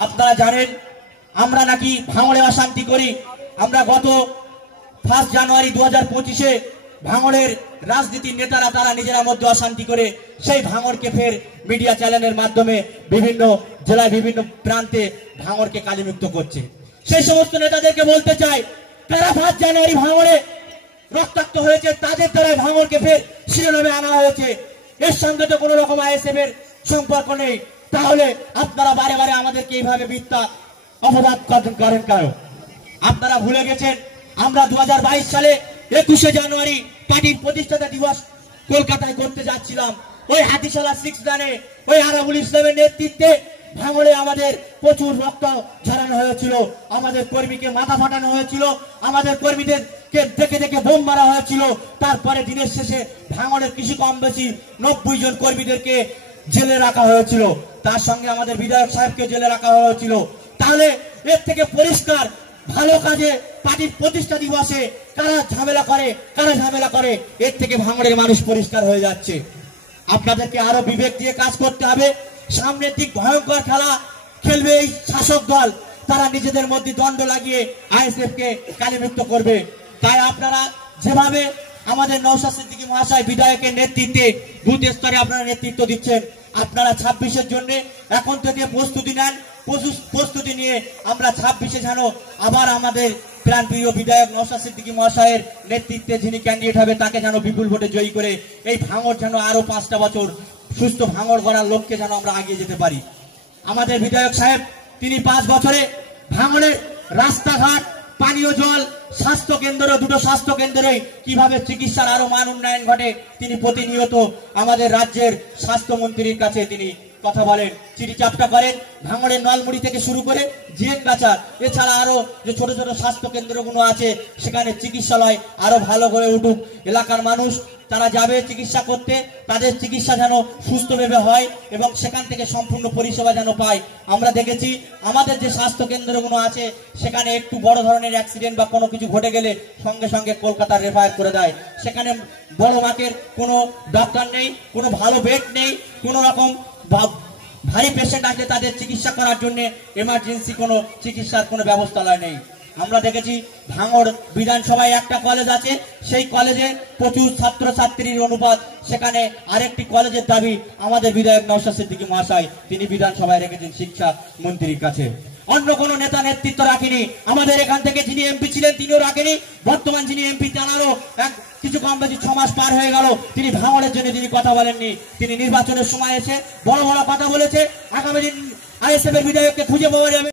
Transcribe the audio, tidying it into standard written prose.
আপনারা জানেন আমরা নাকি ভাঙড়ে অশান্তি করি। আমরা গত 1 জানুয়ারি 2025-এ ভাঙড়ের রাজনীতির নেতারা তারা নিজেরা মধ্যে অশান্তি করে সেই ভাঙড়কে ফের মিডিয়া চ্যানেলের মাধ্যমে বিভিন্ন জেলায় বিভিন্ন প্রান্তে ভাঙড়কে কালিমুক্ত করছে। সেই সমস্ত নেতাদেরকে বলতে চাই, তারা 5 জানুয়ারি ভাঙড়ে রক্তাক্ত হয়েছে, তাদের দ্বারাই ভাঙড়কে ফের শিরোনামে আনা হয়েছে। এর সঙ্গে তো কোনো রকম আইএসএফ এর সম্পর্ক নেই। তাহলে আপনারা বারে বারে আমাদেরকে এইভাবে মিথ্যা অপবাদ করেন কেন? আপনারা ভুলে গেছেন আমরা 2022 সালে 21শে জানুয়ারি পার্টির প্রতিষ্ঠাতা দিবস কলকাতায় করতে যাচ্ছিলাম। ওই হাতিশালা 6 রানে ওই আরাবুল ইসলামের নেতৃত্বে ভাঙড়ে আমাদের প্রচুর রক্ত ঝরানো হয়েছিল, আমাদের কর্মীকে মাথা ফাটানো হয়েছিল, আমাদের কর্মীদেরকে দেখে দেখে বোম মারা হয়েছিল। তারপরে দিনের শেষে ভাঙড়ের কিছু কম বেশি 90 জন কর্মীদেরকে জেলে রাখা হয়েছিল, তার সঙ্গে আমাদের বিধায়ক সাহেবকে জেলে রাখা হয়েছিল। তাহলে এর থেকে পরিষ্কার, ভালো কাজে পার্টির প্রতিষ্ঠা দিবসে কারা ঝামেলা করে এর থেকে ভাঙড়ের মানুষ পরিষ্কার হয়ে যাচ্ছে। আপনাদেরকে আরো বিবেক দিয়ে কাজ করতে হবে। সামনের দিক ভয়ঙ্কর খেলা খেলবে এই শাসক দল, তারা নিজেদের মধ্যে দ্বন্দ্ব লাগিয়ে আইএসএফ কে কালিমুক্ত করবে। তাই আপনারা যেভাবে আমাদের নওশাদ সিদ্দিকী মহাশয় বিধায়কের নেতৃত্বে বুথ স্তরে আপনারা নেতৃত্ব দিচ্ছেন, আপনারা 26-এর জন্য এখন থেকে প্রস্তুতি নেন। প্রস্তুতি নিয়ে আমরা 26-এ যেন আবার আমাদের প্রাণপ্রিয় বিধায়ক নওশাদ সিদ্দিকী মহাশয়ের নেতৃত্বে যিনি ক্যান্ডিডেট হবে তাকে যেন বিপুল ভোটে জয়ী করে এই ভাঙড় যেন আরো 5টা বছর সুস্থ ভাঙড় গড়ার লক্ষ্যে যেন আমরা এগিয়ে যেতে পারি। আমাদের বিধায়ক সাহেব তিনি 5 বছরে ভাঙড়ের রাস্তাঘাট, পানীয় জল, স্বাস্থ্য কেন্দ্র, 2টো স্বাস্থ্য কেন্দ্রে কিভাবে চিকিৎসার আরো মান উন্নয়ন ঘটে তিনি প্রতিনিয়ত আমাদের রাজ্যের স্বাস্থ্যমন্ত্রীর কাছে তিনি কথা বলেন, চিঠি চাপটা করেন। ভাঙড়ের নলমুড়ি থেকে শুরু করে জিএনগাছা, এছাড়া আরো যে ছোট ছোট স্বাস্থ্য কেন্দ্রগুলো আছে সেখানে চিকিৎসালয় আরো ভালো করে উঠুক। এলাকার মানুষ তারা যাবে চিকিৎসা করতে, তাদের চিকিৎসা যেন সুস্থভাবে হয় এবং সেখান থেকে সম্পূর্ণ পরিষেবা যেন পায়। আমরা দেখেছি আমাদের যে স্বাস্থ্য কেন্দ্রগুলো আছে সেখানে একটু বড় ধরনের অ্যাক্সিডেন্ট বা কোনো কিছু ঘটে গেলে সঙ্গে সঙ্গে কলকাতার রেফার করে দেয়। সেখানে বড় মাকের কোনো ডক্টর নেই, কোনো ভালো বেড নেই, কোনো রকম ভারী পেশেন্ট আসলে তাদের চিকিৎসা করার জন্য এমার্জেন্সি কোনো চিকিৎসার কোনো ব্যবস্থা নেই। আমরা দেখেছি ভাঙড় বিধানসভায় একটা কলেজ আছে, সেই কলেজে প্রচুর ছাত্রছাত্রীর অনুপাত। সেখানে আরেকটি কলেজের দাবি আমাদের বিধায়ক নওশাদ সিদ্দিকী মহাশয় তিনি বিধানসভায় রেখেছেন শিক্ষা মন্ত্রীর কাছে। অন্য কোন নেতা নেতৃত্ব রাখেনি। আমাদের এখান থেকে যিনি এমপি ছিলেন তিনিও রাখেনি। বর্তমান যিনি এমপি তাঁরও কিছু কম বেশি 6 মাস পার হয়ে গেল, তিনি ভাঙড়ের জন্য তিনি কথা বলেননি। তিনি নির্বাচনের সময় এসে বড় বড় কথা বলেছে। আগামী দিন আইএসএফ এর বিধায়ককে খুঁজে পাওয়া যাবে।